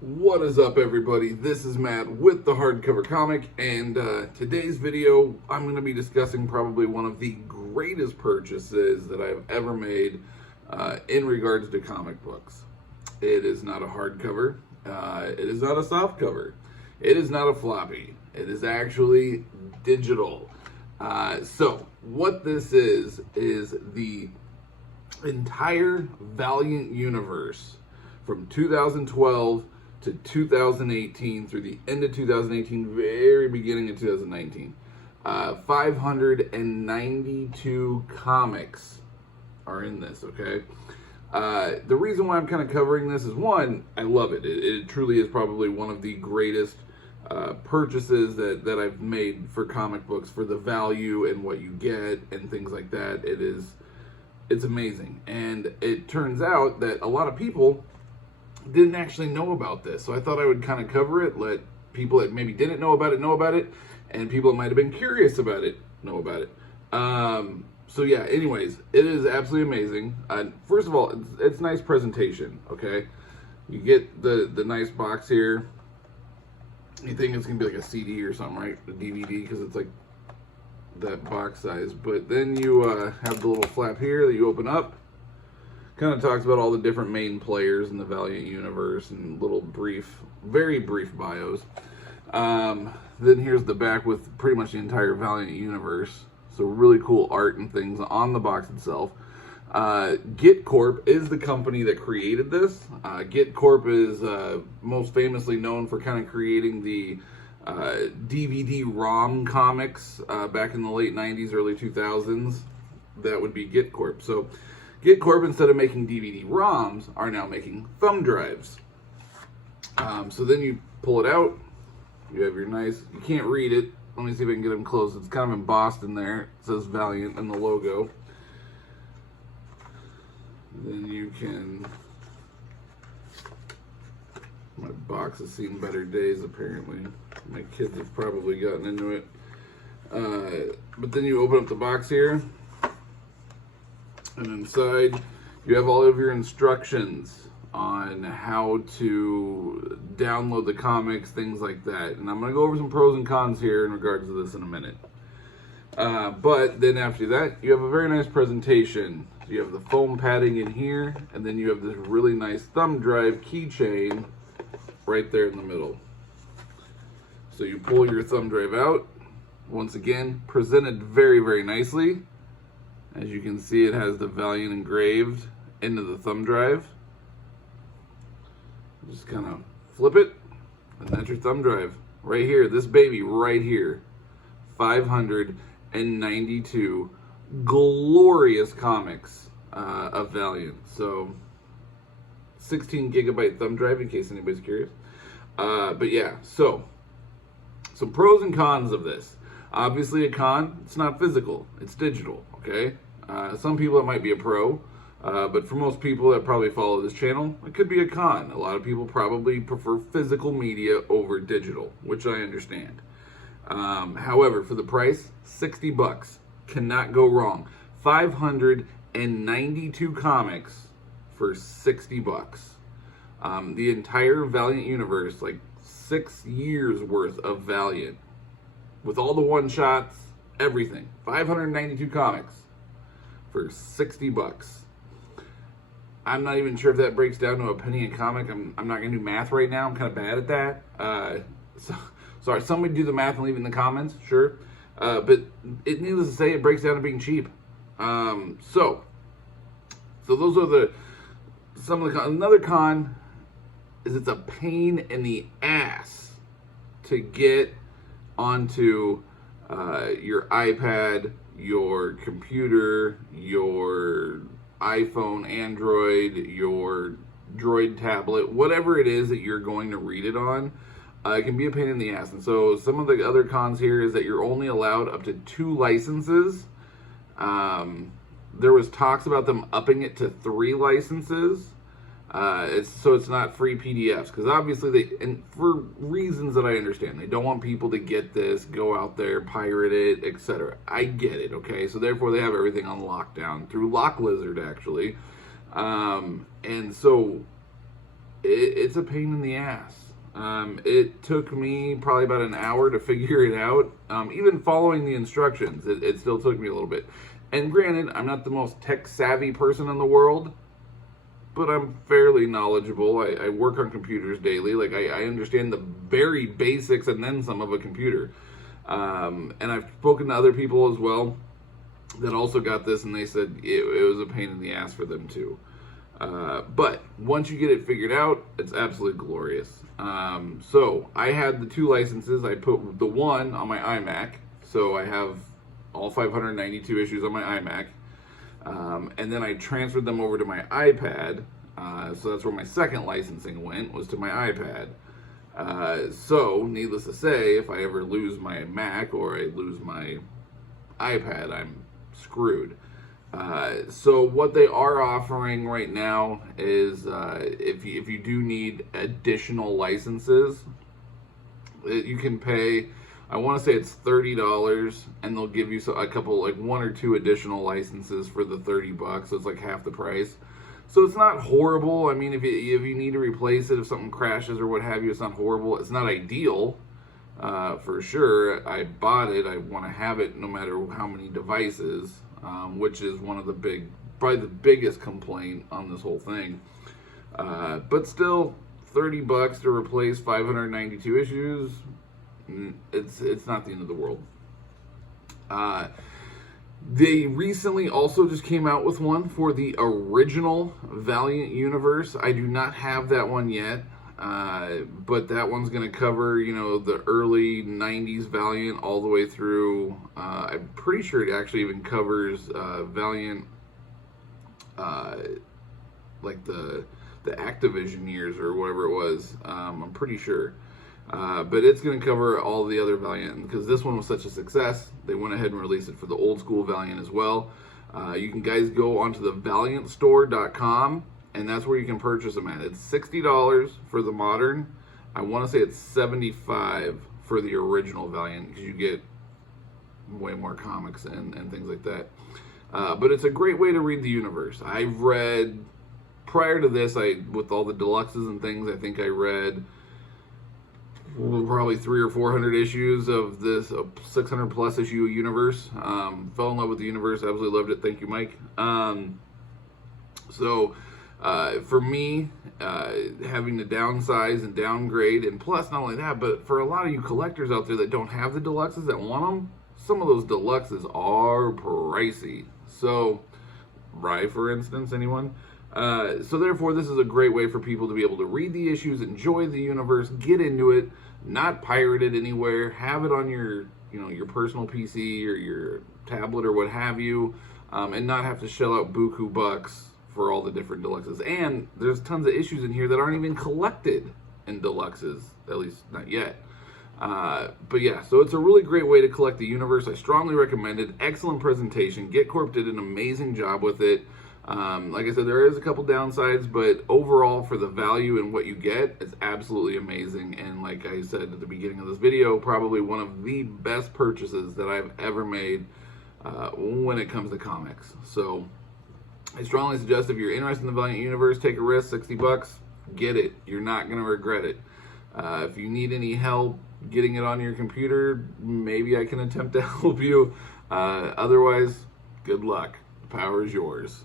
What is up, everybody? This is Matt with the Hardcover Comic, and today's video I'm going to be discussing probably one of the greatest purchases that I've ever made in regards to comic books. It is not a hardcover, it is not a soft cover, it is not a floppy, it is actually digital. So what this is the entire Valiant universe from 2012 to 2018 through the end of 2018, very beginning of 2019. 592 comics are in this, okay? The reason why I'm kind of covering this is, one, I love it. It truly is probably one of the greatest purchases that I've made for comic books, for the value and what you get and things like that. It's amazing. And it turns out that a lot of people didn't actually know about this, so I thought I would kind of cover it, let people that maybe didn't know about it, and people that might have been curious about it know about it. So yeah, anyways, it is absolutely amazing. First of all, it's nice presentation, okay? You get the nice box here. You think it's gonna be like a CD or something, right? A DVD, because it's like that box size. But then you have the little flap here that you open up. Kind of talks about all the different main players in the Valiant universe and little brief, very brief bios. Then here's the back with pretty much the entire Valiant universe. So really cool art and things on the box itself. Gitcorp is the company that created this. Gitcorp is most famously known for kind of creating the DVD-ROM comics back in the late 90s, early 2000s. That would be Gitcorp. So Gitcorp, instead of making DVD-ROMs, are now making thumb drives. So then you pull it out. You have your nice, you can't read it. Let me see if I can get them close. It's kind of embossed in there. It says Valiant and the logo. Then you can, my box has seen better days apparently. My kids have probably gotten into it. But then you open up the box here. And inside, you have all of your instructions on how to download the comics, things like that. And I'm going to go over some pros and cons here in regards to this in a minute. But then after that, you have a very nice presentation. So you have the foam padding in here, and then you have this really nice thumb drive keychain right there in the middle. So you pull your thumb drive out. Once again, presented very, very nicely. As you can see, it has the Valiant engraved into the thumb drive. Just kind of flip it, and that's your thumb drive. Right here, this baby right here. 592 glorious comics of Valiant. So, 16 gigabyte thumb drive, in case anybody's curious. But yeah, so some pros and cons of this. Obviously a con, it's not physical, it's digital, okay? Some people it might be a pro, but for most people that probably follow this channel, it could be a con. A lot of people probably prefer physical media over digital, which I understand. However, for the price, 60 bucks, cannot go wrong. 592 comics for 60 bucks. The entire Valiant universe, like 6 years worth of Valiant, with all the one-shots, everything. 592 comics for 60 bucks. I'm not even sure if that breaks down to a penny a comic. I'm not going to do math right now. I'm kind of bad at that. So, sorry, somebody do the math and leave it in the comments, sure. But it, needless to say, it breaks down to being cheap. So those are some of the cons. Another con is it's a pain in the ass to get onto your iPad, your computer, your iPhone, Android, your Droid tablet, whatever it is that you're going to read it on. It can be a pain in the ass. And so some of the other cons here is that you're only allowed up to 2 licenses. There was talks about them upping it to 3 licenses. So it's not free PDFs, because obviously and for reasons that I understand, they don't want people to get this, go out there, pirate it, etc. I get it, okay? So therefore they have everything on lockdown through Lock Lizard, actually. And so it's a pain in the ass. It took me probably about an hour to figure it out. Even following the instructions, it still took me a little bit. And granted, I'm not the most tech-savvy person in the world, but I'm fairly knowledgeable. I work on computers daily. Like, I understand the very basics and then some of a computer. And I've spoken to other people as well that also got this, and they said it was a pain in the ass for them too. But once you get it figured out, it's absolutely glorious. So I had the 2 licenses. I put the one on my iMac, so I have all 592 issues on my iMac. And then I transferred them over to my iPad. So that's where my second licensing went, was to my iPad. So needless to say, if I ever lose my Mac or I lose my iPad, I'm screwed. So what they are offering right now is if you do need additional licenses, you can pay, I want to say it's $30, and they'll give you a couple, like 1 or 2 additional licenses for the $30. So it's like half the price. So it's not horrible. I mean, if you need to replace it, if something crashes or what have you, it's not horrible. It's not ideal, for sure. I bought it. I want to have it no matter how many devices, which is one of the probably the biggest complaint on this whole thing. But still, $30 to replace 592 issues, it's not the end of the world. They recently also just came out with one for the original Valiant Universe. I do not have that one yet, but that one's going to cover, the early 90s Valiant all the way through, I'm pretty sure it actually even covers Valiant, like the Activision years or whatever it was. I'm pretty sure. But it's going to cover all the other Valiant, because this one was such a success. They went ahead and released it for the old school Valiant as well. You can guys go onto the valiantstore.com, and that's where you can purchase them at. It's $60 for the modern. I want to say it's $75 for the original Valiant, because you get way more comics and things like that. But it's a great way to read the universe. I've read, prior to this, with all the deluxes and things, I think I read probably 300 or 400 issues of this 600 plus issue universe. Fell in love with the universe, absolutely loved it. Thank you, Mike. So for me, having to downsize and downgrade, and plus not only that, but for a lot of you collectors out there that don't have the deluxes that want them, some of those deluxes are pricey. So, Rye, for instance, anyone? So therefore, this is a great way for people to be able to read the issues, enjoy the universe, get into it, not pirate it anywhere, have it on your personal PC or your tablet or what have you, and not have to shell out buku bucks for all the different deluxes. And there's tons of issues in here that aren't even collected in deluxes, at least not yet. But yeah, so it's a really great way to collect the universe. I strongly recommend it. Excellent presentation. Gitcorp did an amazing job with it. Like I said, there is a couple downsides, but overall, for the value and what you get, it's absolutely amazing. And like I said at the beginning of this video, probably one of the best purchases that I've ever made when it comes to comics. So I strongly suggest, if you're interested in the Valiant Universe, take a risk, $60, get it. You're not going to regret it. If you need any help getting it on your computer, maybe I can attempt to help you. Otherwise, good luck. The power is yours.